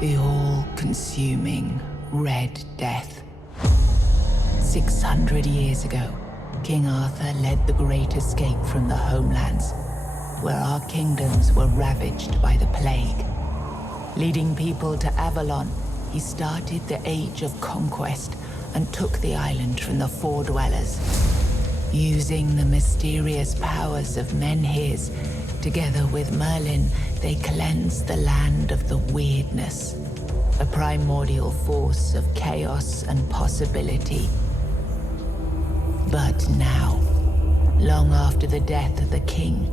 The all-consuming Red Death. 600 years ago, King Arthur led the Great Escape from the homelands, where our kingdoms were ravaged by the plague. Leading people to Avalon, he started the Age of Conquest and took the island from the Four Dwellers. Using the mysterious powers of Menhirs, together with Merlin, they cleansed the land of the weirdness, a primordial force of chaos and possibility. But now, long after the death of the king,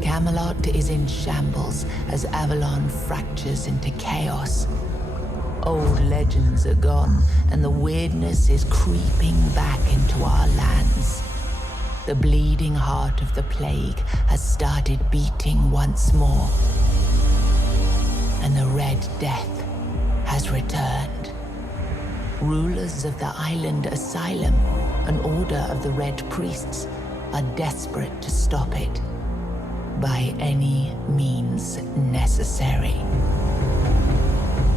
Camelot is in shambles as Avalon fractures into chaos. Old legends are gone, and the weirdness is creeping back into our lands. The bleeding heart of the plague has started beating once more, and the Red Death has returned. Rulers of the island asylum, an order of the Red Priests, are desperate to stop it by any means necessary.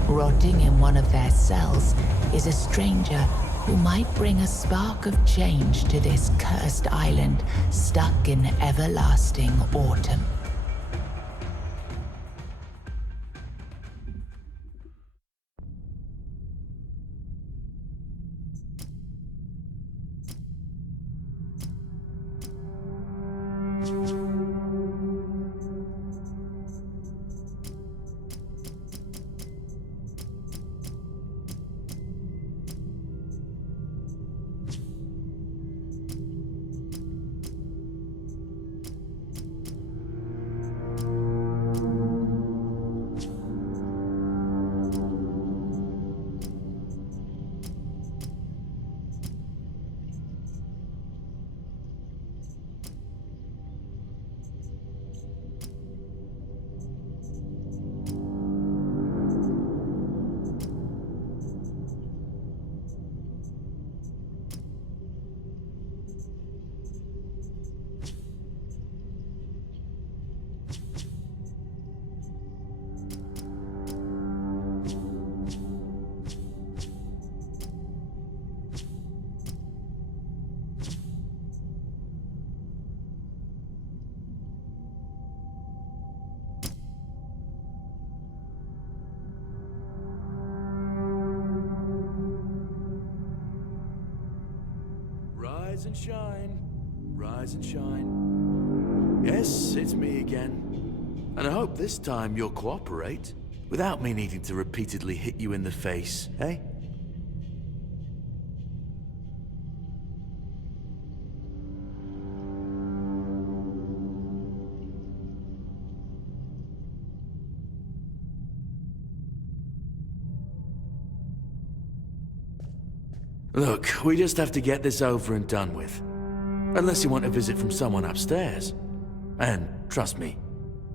Rotting in one of their cells is a stranger who might bring a spark of change to this cursed island stuck in everlasting autumn. Rise and shine, rise and shine. Yes, it's me again. And I hope this time you'll cooperate, without me needing to repeatedly hit you in the face, eh? Look, we just have to get this over and done with. Unless you want a visit from someone upstairs. And trust me,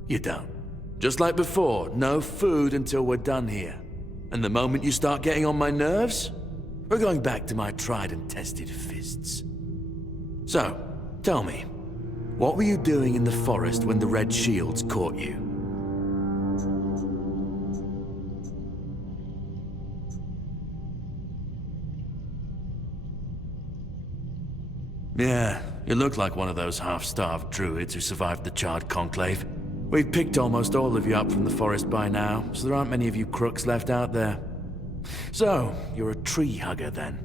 you don't. Just like before, no food until we're done here. And the moment you start getting on my nerves, we're going back to my tried and tested fists. So, tell me, what were you doing in the forest when the Red Shields caught you? Yeah, you look like one of those half-starved druids who survived the Charred Conclave. We've picked almost all of you up from the forest by now, so there aren't many of you crooks left out there. So, you're a tree hugger then?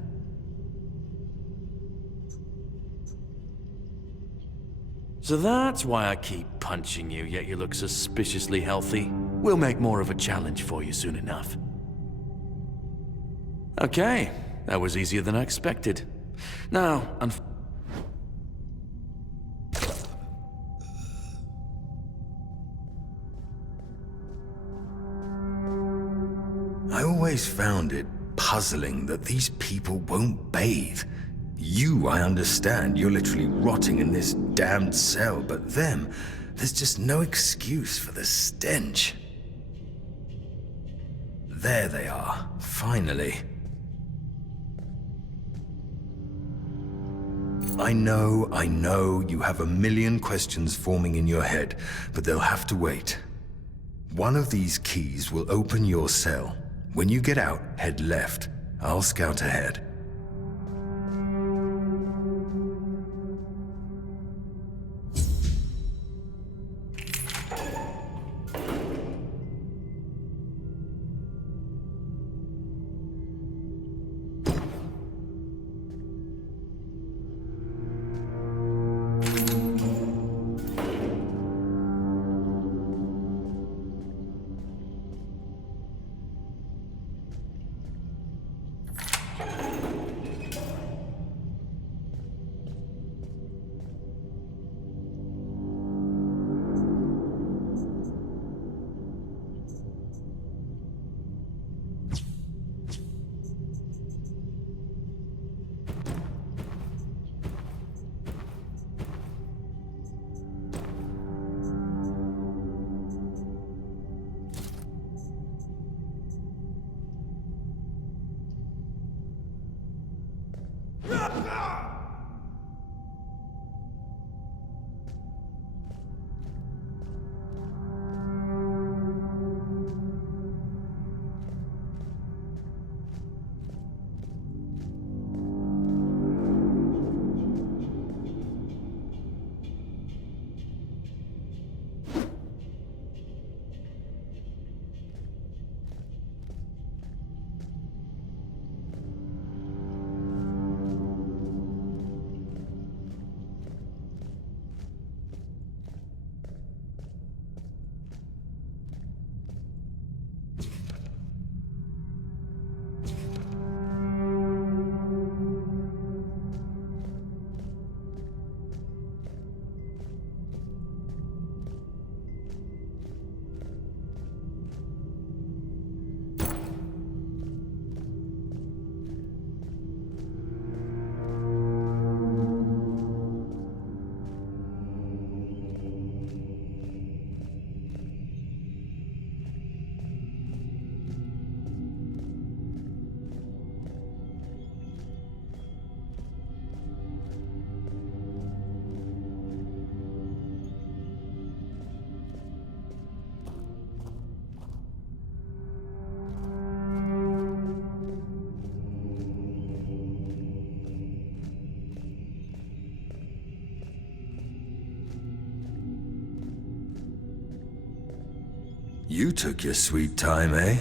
So that's why I keep punching you, yet you look suspiciously healthy. We'll make more of a challenge for you soon enough. Okay, that was easier than I expected. Now, I always found it puzzling that these people won't bathe. You, I understand, you're literally rotting in this damned cell, but them, there's just no excuse for the stench. There they are, finally. I know, you have a million questions forming in your head, but they'll have to wait. One of these keys will open your cell. When you get out, head left. I'll scout ahead. You took your sweet time, eh?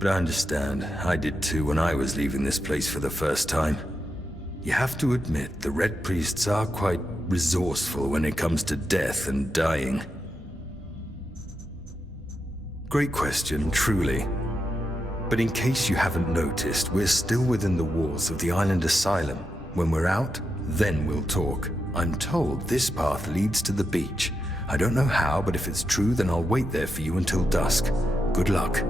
But I understand. I did too when I was leaving this place for the first time. You have to admit, the Red Priests are quite resourceful when it comes to death and dying. Great question, truly. But in case you haven't noticed, we're still within the walls of the island asylum. When we're out, then we'll talk. I'm told this path leads to the beach. I don't know how, but if it's true, then I'll wait there for you until dusk. Good luck.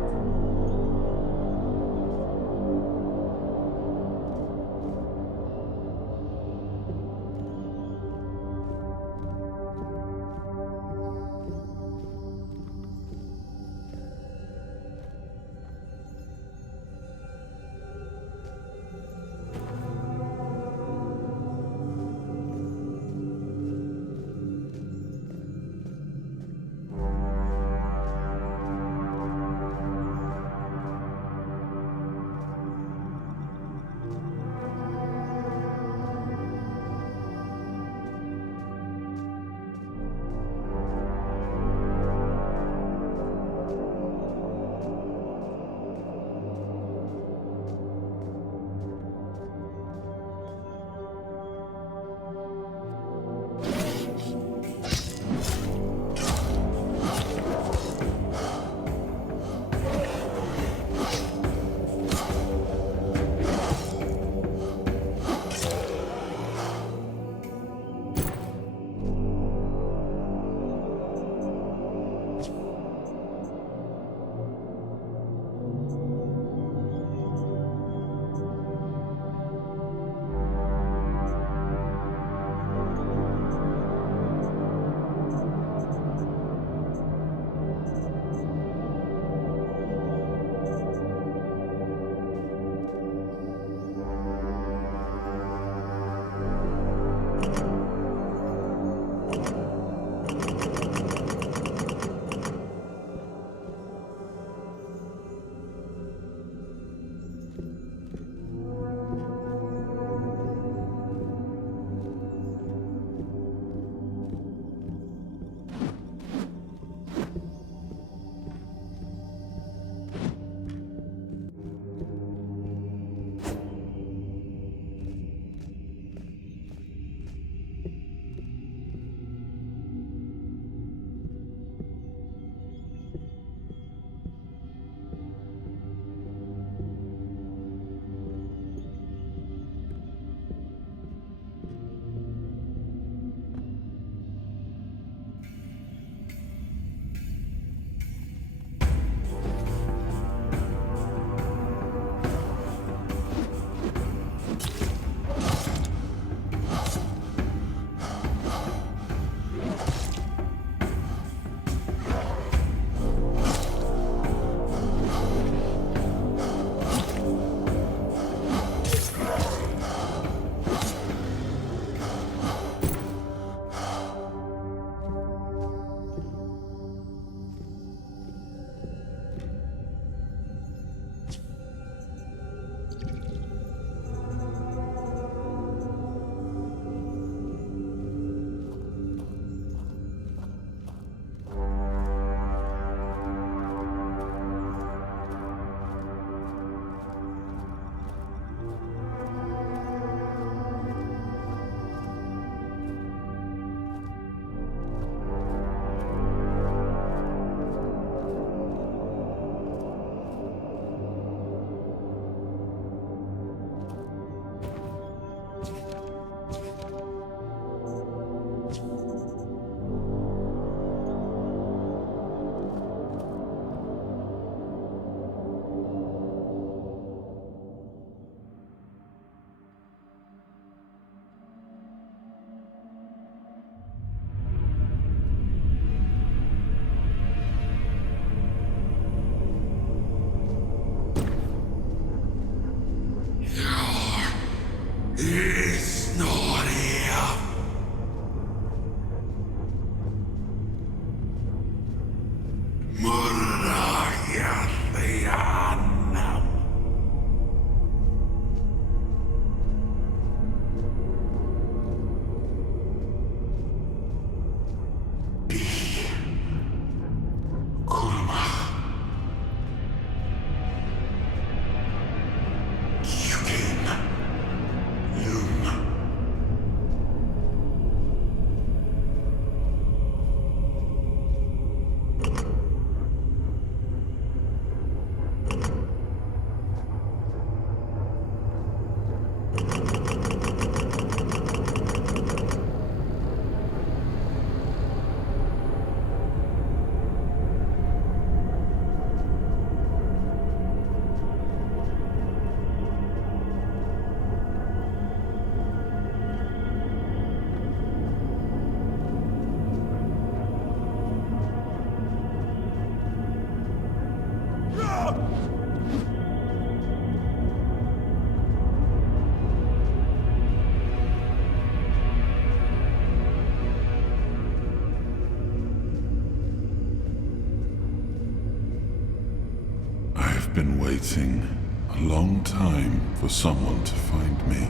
been waiting a long time for someone to find me.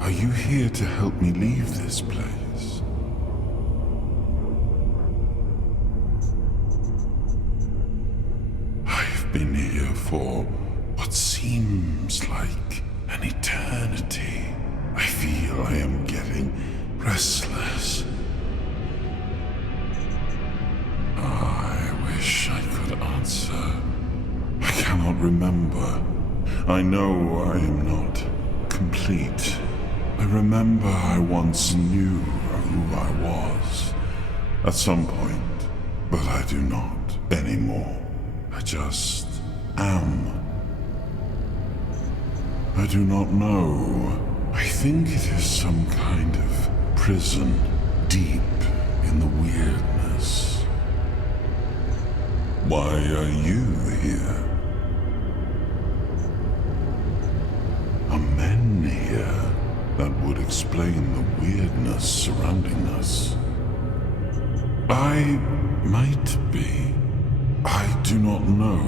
Are you here to help me leave this place? I've been here for what seems like an eternity. I feel I am getting restless. I wish I could answer. I cannot remember. I know I am not complete. I remember I once knew who I was at some point, but I do not anymore. I just am. I do not know. I think it is some kind of prison deep in the weirdness. Why are you here? Are men here? That would explain the weirdness surrounding us. I might be. I do not know.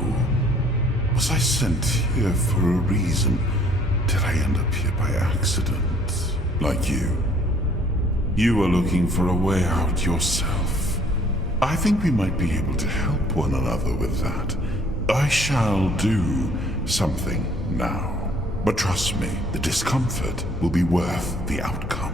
Was I sent here for a reason? Did I end up here by accident? Like you? You are looking for a way out yourself. I think we might be able to help one another with that. I shall do something now. But trust me, the discomfort will be worth the outcome.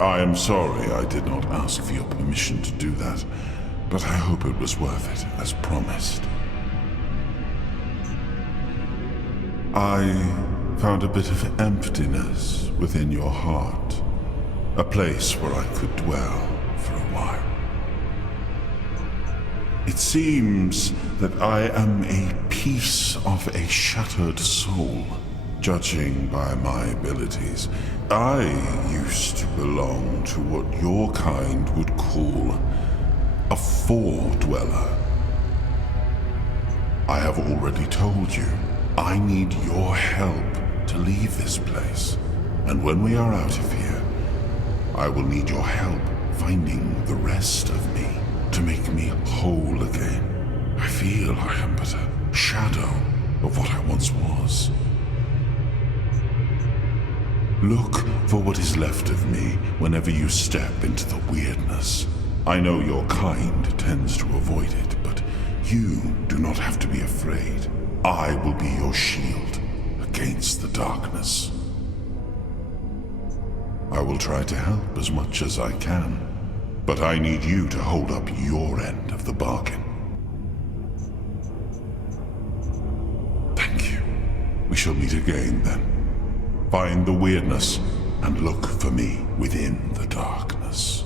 I am sorry I did not ask for your permission to do that, but I hope it was worth it, as promised. I found a bit of emptiness within your heart, a place where I could dwell for a while. It seems that I am a piece of a shattered soul. Judging by my abilities, I used to belong to what your kind would call a four-dweller. I have already told you, I need your help to leave this place. And when we are out of here, I will need your help finding the rest of me to make me whole again. I feel I am but a shadow of what I once was. Look for what is left of me whenever you step into the weirdness. I know your kind tends to avoid it, but you do not have to be afraid. I will be your shield against the darkness. I will try to help as much as I can, but I need you to hold up your end of the bargain. Thank you. We shall meet again then. Find the weirdness and look for me within the darkness.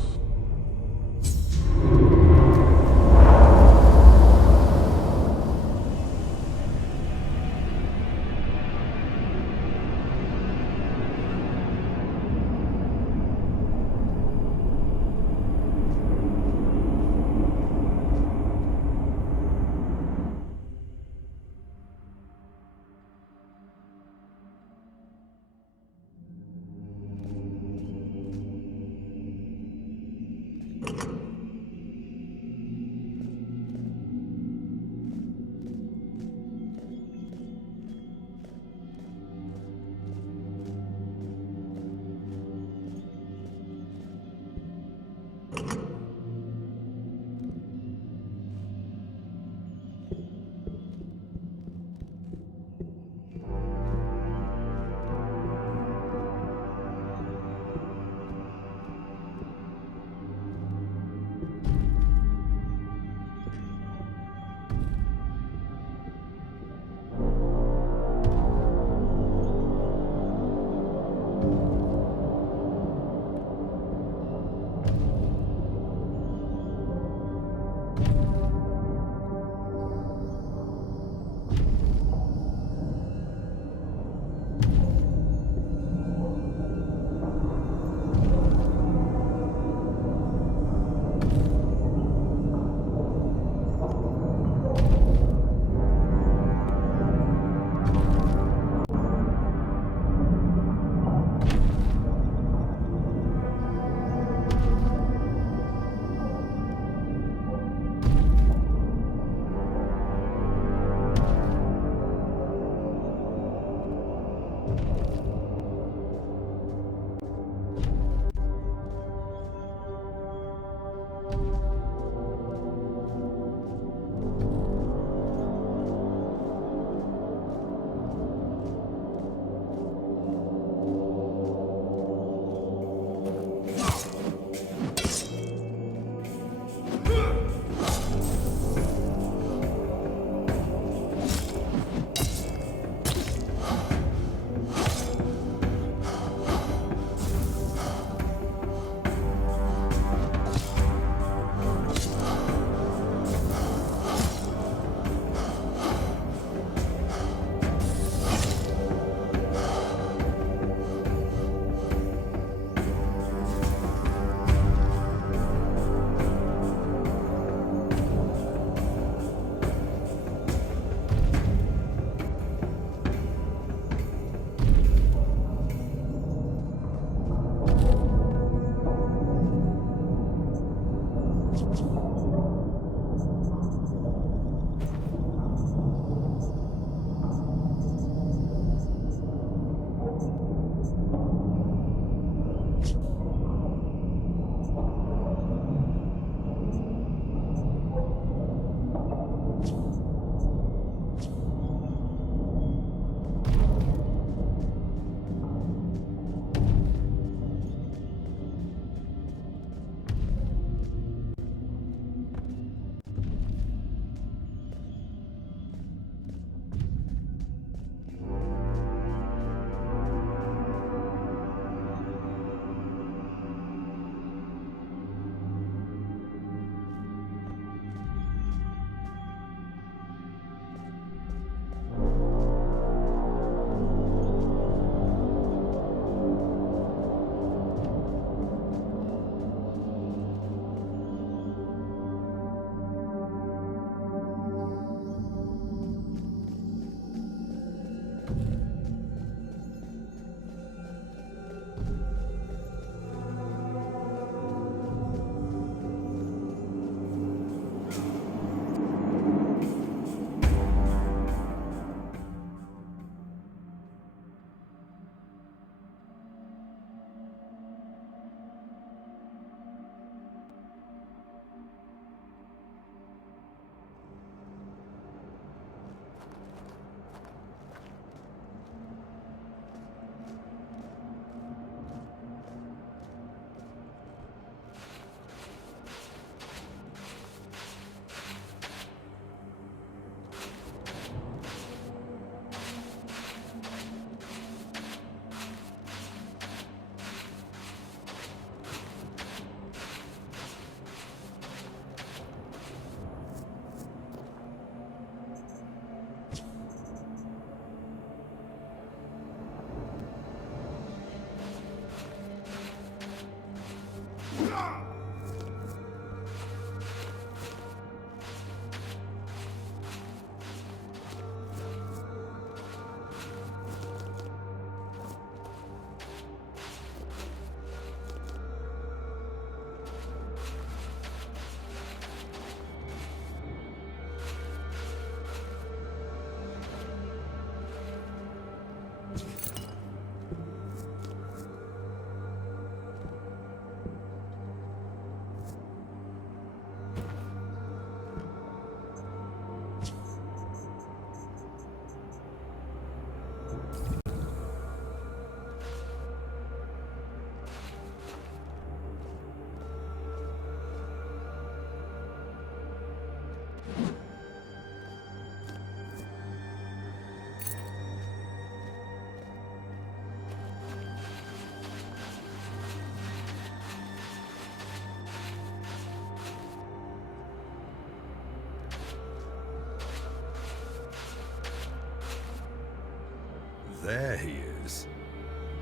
There he is.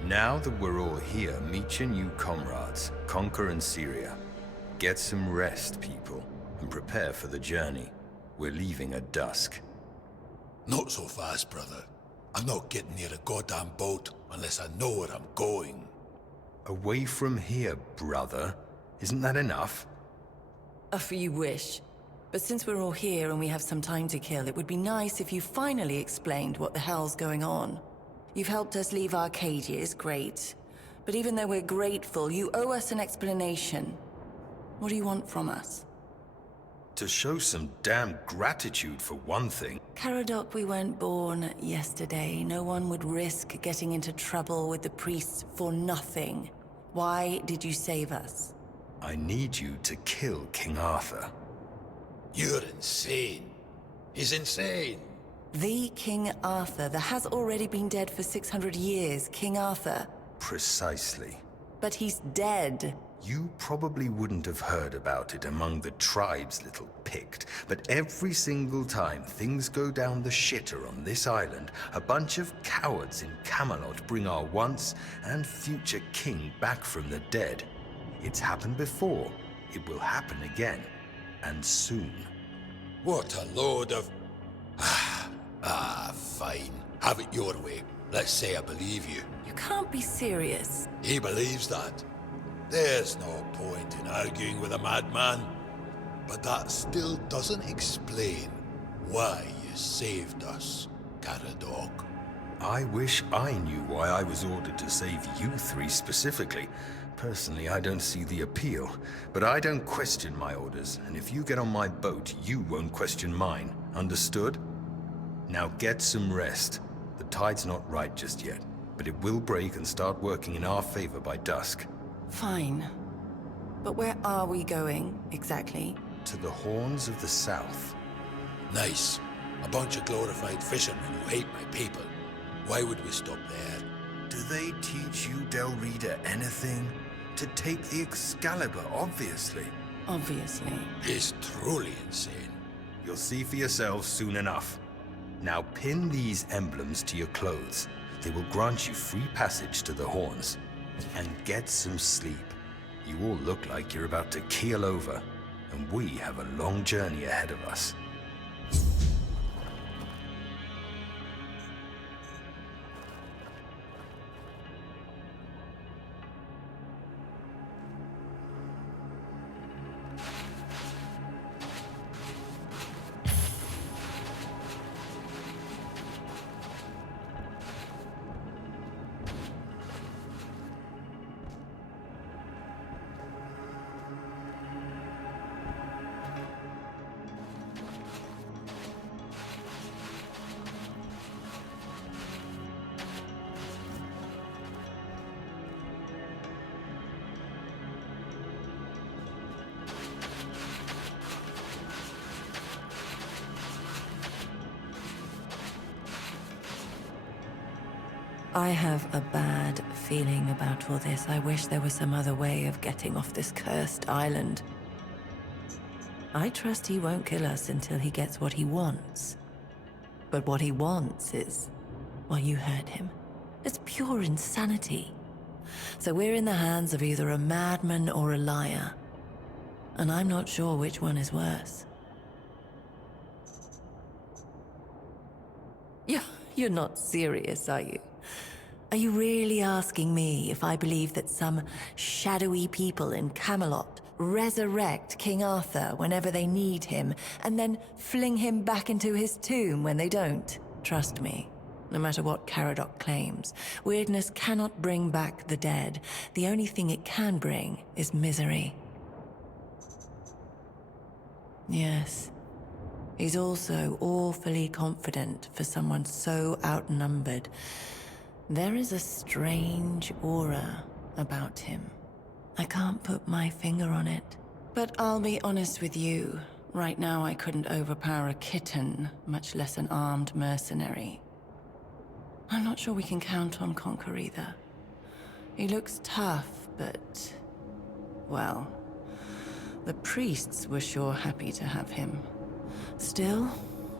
Now that we're all here, meet your new comrades, Conquer and Syria. Get some rest, people, and prepare for the journey. We're leaving at dusk. Not so fast, brother. I'm not getting near a goddamn boat unless I know where I'm going. Away from here, brother. Isn't that enough? If you wish. But since we're all here and we have some time to kill, it would be nice if you finally explained what the hell's going on. You've helped us leave our cages, great. But even though we're grateful, you owe us an explanation. What do you want from us? To show some damn gratitude for one thing. Caradoc, we weren't born yesterday. No one would risk getting into trouble with the priests for nothing. Why did you save us? I need you to kill King Arthur. You're insane. He's insane. The King Arthur that has already been dead for 600 years, King Arthur. Precisely. But he's dead. You probably wouldn't have heard about it among the tribe's little Pict, but every single time things go down the shitter on this island, a bunch of cowards in Camelot bring our once and future king back from the dead. It's happened before. It will happen again. And soon. What a load of... fine. Have it your way. Let's say I believe you. You can't be serious. He believes that. There's no point in arguing with a madman. But that still doesn't explain why you saved us, Caradoc. I wish I knew why I was ordered to save you three specifically. Personally, I don't see the appeal, but I don't question my orders, and if you get on my boat, you won't question mine. Understood? Now get some rest. The tide's not right just yet, but it will break and start working in our favor by dusk. Fine. But where are we going, exactly? To the Horns of the South. Nice. A bunch of glorified fishermen who hate my people. Why would we stop there? Do they teach you, Del Rita, anything? To take the Excalibur, obviously. Obviously. He's truly insane. You'll see for yourselves soon enough. Now pin these emblems to your clothes. They will grant you free passage to the Horns. And get some sleep. You all look like you're about to keel over, and we have a long journey ahead of us. I have a bad feeling about all this. I wish there was some other way of getting off this cursed island. I trust he won't kill us until he gets what he wants. But what he wants is... well, you heard him. It's pure insanity. So we're in the hands of either a madman or a liar. And I'm not sure which one is worse. You're not serious, are you? Are you really asking me if I believe that some shadowy people in Camelot resurrect King Arthur whenever they need him, and then fling him back into his tomb when they don't? Trust me, no matter what Caradoc claims, weirdness cannot bring back the dead. The only thing it can bring is misery. Yes. He's also awfully confident for someone so outnumbered. There is a strange aura about him. I can't put my finger on it. But I'll be honest with you. Right now I couldn't overpower a kitten, much less an armed mercenary. I'm not sure we can count on Conquer either. He looks tough, but... well... the priests were sure happy to have him. Still,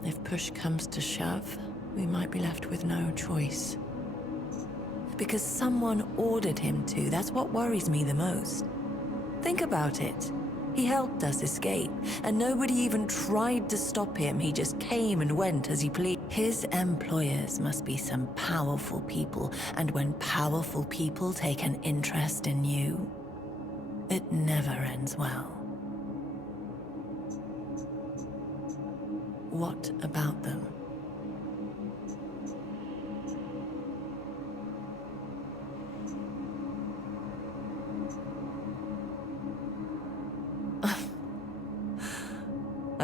if push comes to shove, we might be left with no choice. Because someone ordered him to, that's what worries me the most. Think about it. He helped us escape, and nobody even tried to stop him. He just came and went as he pleased. His employers must be some powerful people, and when powerful people take an interest in you, it never ends well. What about them?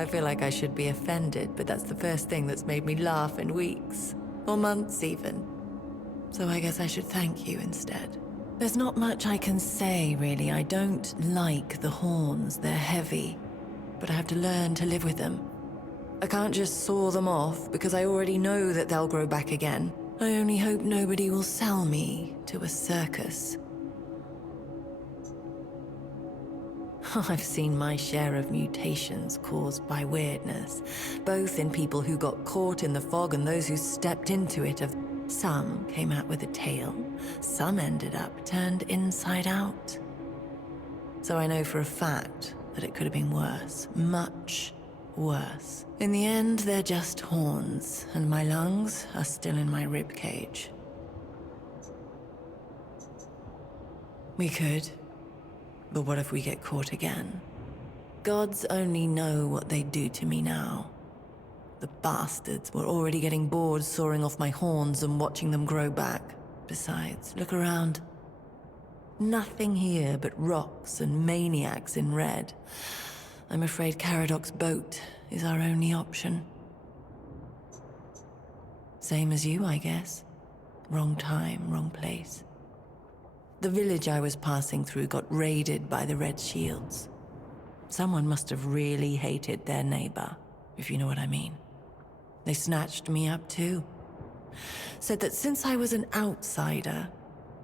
I feel like I should be offended, but that's the first thing that's made me laugh in weeks. Or months, even. So I guess I should thank you instead. There's not much I can say, really. I don't like the horns. They're heavy. But I have to learn to live with them. I can't just saw them off, because I already know that they'll grow back again. I only hope nobody will sell me to a circus. I've seen my share of mutations caused by weirdness, both in people who got caught in the fog and those who stepped into it. Some came out with a tail, some ended up turned inside out. So I know for a fact that it could have been worse, much worse. In the end, they're just horns, and my lungs are still in my rib cage. We could. But what if we get caught again? Gods only know what they'd do to me now. The bastards were already getting bored sawing off my horns and watching them grow back. Besides, look around. Nothing here but rocks and maniacs in red. I'm afraid Caradoc's boat is our only option. Same as you, I guess. Wrong time, wrong place. The village I was passing through got raided by the Red Shields. Someone must have really hated their neighbor, if you know what I mean. They snatched me up too. Said that since I was an outsider,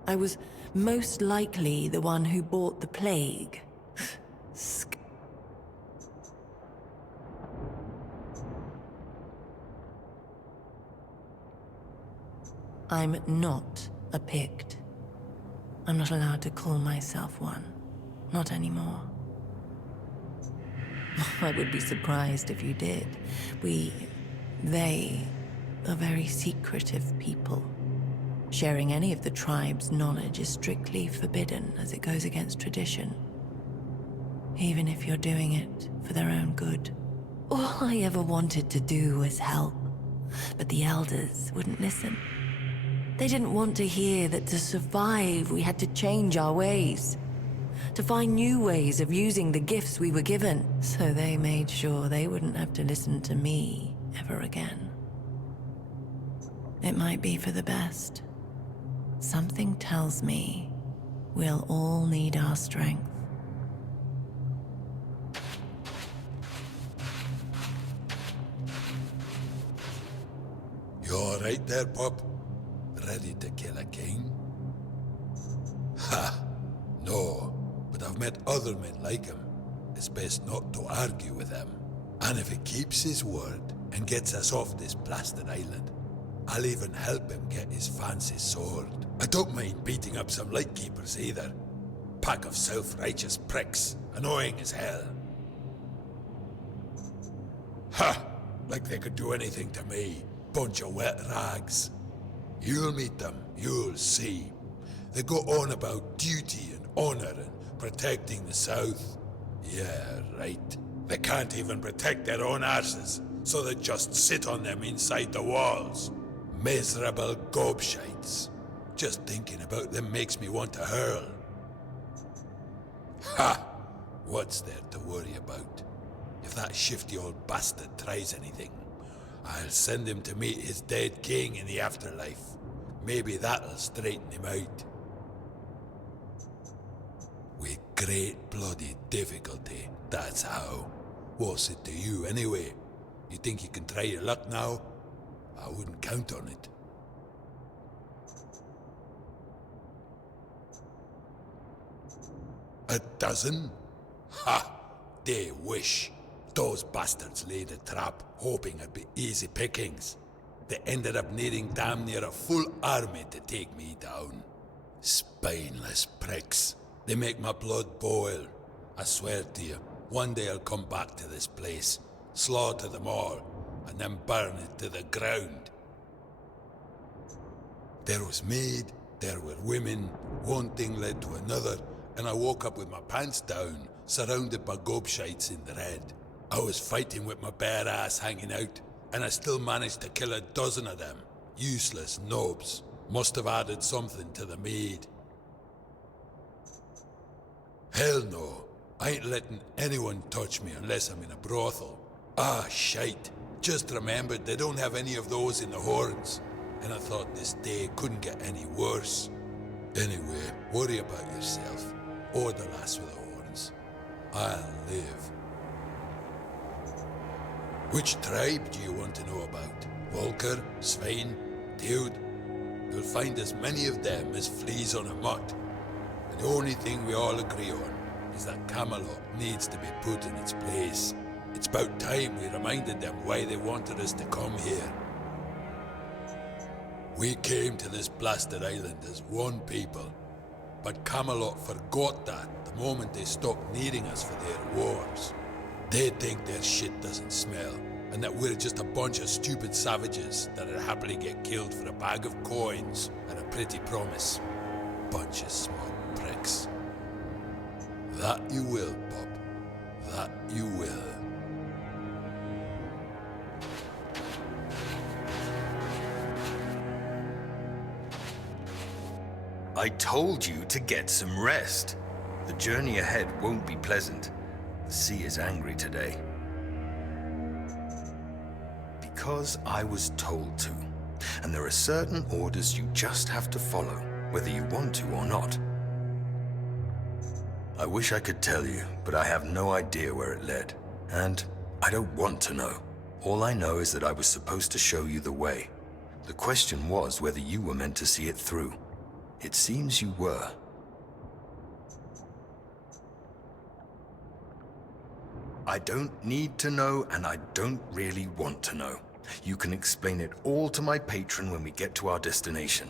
I was most likely the one who bought the plague. I'm not a Pict. I'm not allowed to call myself one. Not anymore. I would be surprised if you did. They are very secretive people. Sharing any of the tribe's knowledge is strictly forbidden, as it goes against tradition. Even if you're doing it for their own good. All I ever wanted to do was help, but the elders wouldn't listen. They didn't want to hear that to survive, we had to change our ways. To find new ways of using the gifts we were given. So they made sure they wouldn't have to listen to me ever again. It might be for the best. Something tells me we'll all need our strength. You all right there, pup? Ready to kill a king? Ha! No, but I've met other men like him. It's best not to argue with him. And if he keeps his word and gets us off this blasted island, I'll even help him get his fancy sword. I don't mind beating up some lightkeepers either. Pack of self-righteous pricks, annoying as hell. Ha! Like they could do anything to me. Bunch of wet rags. You'll meet them, you'll see. They go on about duty and honor and protecting the South. Yeah, right. They can't even protect their own arses, so they just sit on them inside the walls. Miserable gobshites. Just thinking about them makes me want to hurl. Ha! What's there to worry about? If that shifty old bastard tries anything, I'll send him to meet his dead king in the afterlife. Maybe that'll straighten him out. With great bloody difficulty, that's how. What's it to you, anyway? You think you can try your luck now? I wouldn't count on it. A dozen? Ha! They wish. Those bastards laid a trap, hoping it'd be easy pickings. They ended up needing damn near a full army to take me down. Spineless pricks. They make my blood boil. I swear to you, one day I'll come back to this place, slaughter them all, and then burn it to the ground. There was maid, there were women, one thing led to another, and I woke up with my pants down, surrounded by gobshites in the red. I was fighting with my bare ass hanging out, and I still managed to kill a dozen of them. Useless nobs. Must have added something to the mead. Hell no. I ain't letting anyone touch me unless I'm in a brothel. Ah, shite. Just remembered they don't have any of those in the horns. And I thought this day couldn't get any worse. Anyway, worry about yourself. Or the lass with the horns. I'll live. Which tribe do you want to know about? Volker, Svein, Teod? You'll find as many of them as fleas on a mutt. And the only thing we all agree on is that Camelot needs to be put in its place. It's about time we reminded them why they wanted us to come here. We came to this blasted island as one people, but Camelot forgot that the moment they stopped needing us for their wars. They think their shit doesn't smell, and that we're just a bunch of stupid savages that'd happily get killed for a bag of coins and a pretty promise. Bunch of small pricks. That you will, Bob. That you will. I told you to get some rest. The journey ahead won't be pleasant. The sea is angry today. Because I was told to. And there are certain orders you just have to follow, whether you want to or not. I wish I could tell you, but I have no idea where it led. And I don't want to know. All I know is that I was supposed to show you the way. The question was whether you were meant to see it through. It seems you were. I don't need to know, and I don't really want to know. You can explain it all to my patron when we get to our destination.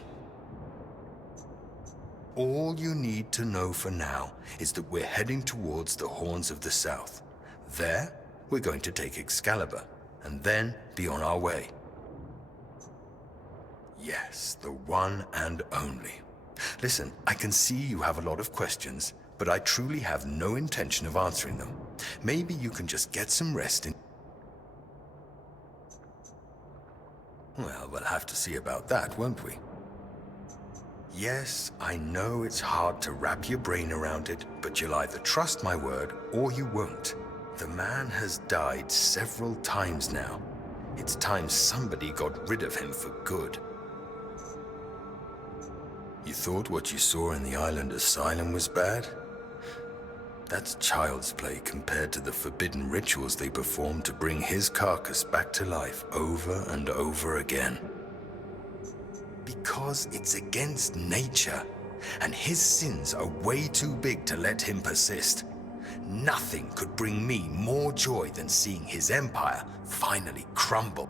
All you need to know for now is that we're heading towards the Horns of the South. There, we're going to take Excalibur, and then be on our way. Yes, the one and only. Listen, I can see you have a lot of questions, but I truly have no intention of answering them. Maybe you can just get some rest in... Well, we'll have to see about that, won't we? Yes, I know it's hard to wrap your brain around it, but you'll either trust my word or you won't. The man has died several times now. It's time somebody got rid of him for good. You thought what you saw in the island asylum was bad? That's child's play compared to the forbidden rituals they performed to bring his carcass back to life over and over again. Because it's against nature, and his sins are way too big to let him persist. Nothing could bring me more joy than seeing his empire finally crumble.